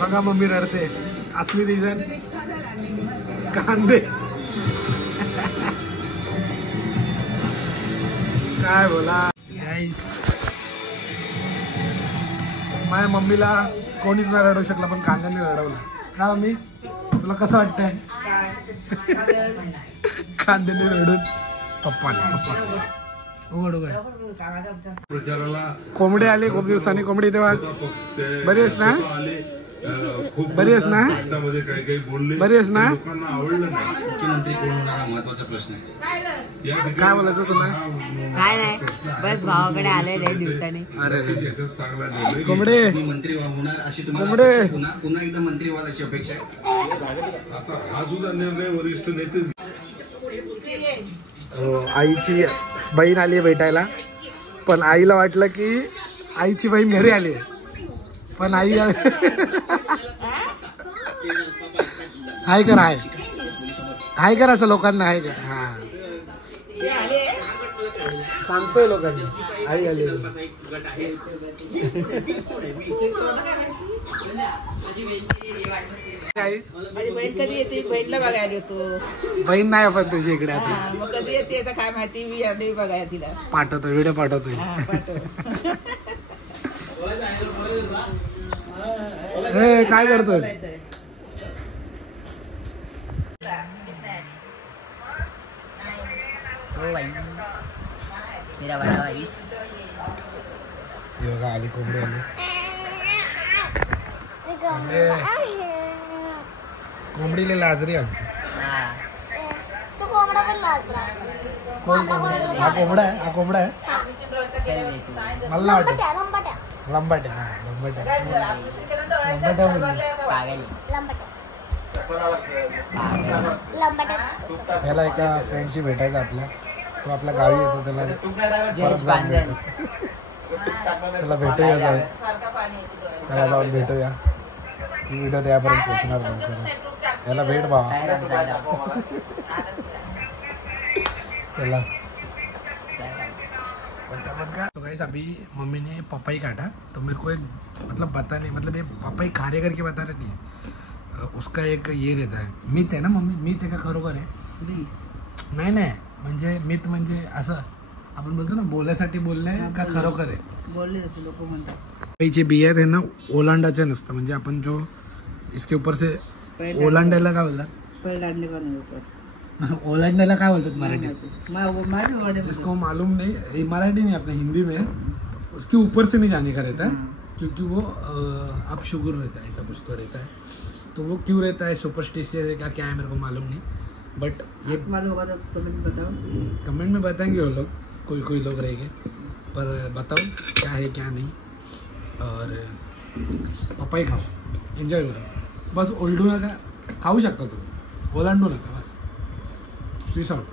बघा मम्मी रडते, असली रिझन कांदे काय बोला गाईस. माझ्या मम्मीला कोणीच नाही रडवू शकला पण कांद्याने रडवलं. का मम्मी तुला कसं वाटतंय कांद्याने रडून? पप्पा उघड उघड. कोंबडी आली खूप दिवसांनी. कोंबडी तेव्हा बरी आहेस ना? बरी आहेस ना? बरी आहेस ना? महत्वाचा प्रश्न काय बोलायचं तुला? काय नाही, बस भावाकडे आलेले दिवसांनी. अरे कोंबडे मंत्री होणार अशी कोंबडे पुन्हा एकदा मंत्री व्हायची अपेक्षा आहे. आता हा सुद्धा निर्णय वरिष्ठ नेते. आईची बहीण आली आहे भेटायला, पण आईला वाटलं की आईची बहीण घरी आली आहे, पण आई हाय कर हाय कर असं लोकांना हाय कर. हा सांगतोय लोकांना आई आली. माझी बहीण कधी येते? बहीणला बघायला होतो. बहीण नाही आपण तुझी इकडे आता. मग कधी येते आता काय माहिती. मी आली बघायला तिला. पाठवतो व्हिडिओ पाठवतोय. काय करतोय? मेरा बड़ा भाई योगा आली कोंबडी आली. कोंबडीला लाजरी आमची. कोण कोंबडा? हा कोंबडा आहे. हा कोंबडा आहे. मला वाटत लंबाट्या. हा त्याला एका फ्रेंडशी भेटायचं आपल्या. तो आपल्या गावी येतो, त्याला भेटूया जाऊन. त्याला जाऊन भेटूया. ही व्हिडिओ त्यापर्यंत पोहोचणार नाही. याला भेट भावा. चला तो गाइस अभी मम्मी ने पपाई काटा तो मेरे को एक मतलब बता नहीं, मतलब ये पपाई खारे करके बता रहे नहीं है. उसका एक ये रहता है. मित आहे ना मम्मी? मित आहे का खरोखर आहे? नाही नाही म्हणजे मित म्हणजे असं आपण बोलतो ना बोलायसाठी बोललंय का खरोखर आहे? बोलले तसे लोक म्हणतात. पपईचे बिया आहे ना ओलांडाचे नसतं, म्हणजे आपण जो इसके ऊपर से ओलांडायला काय बोलतात? ओलांडायला काय बोलतात मराठीत? जिसको मालूम नहीं, मराठी नहीं अपने हिंदी में, उसके ऊपर से नहीं जाने का रहता है क्योंकि वो आप शुगर रहता है, ऐसा कुछ तो रहता है. तो वो क्यों रहता है, सुपरस्टिशियस है क्या है मेरे को मालूम नहीं, बट ये मालूम होगा तो बताओ. कमेंट में बताएंगे वो लोग, कोई लोग रहेंगे. पर बताओ क्या है क्या नहीं. और पपाई खाओ, एन्जॉय करो. बस ओलडू नका, खाऊ शकता तुम्ही, ओलांडू नका. बस पीस आउट.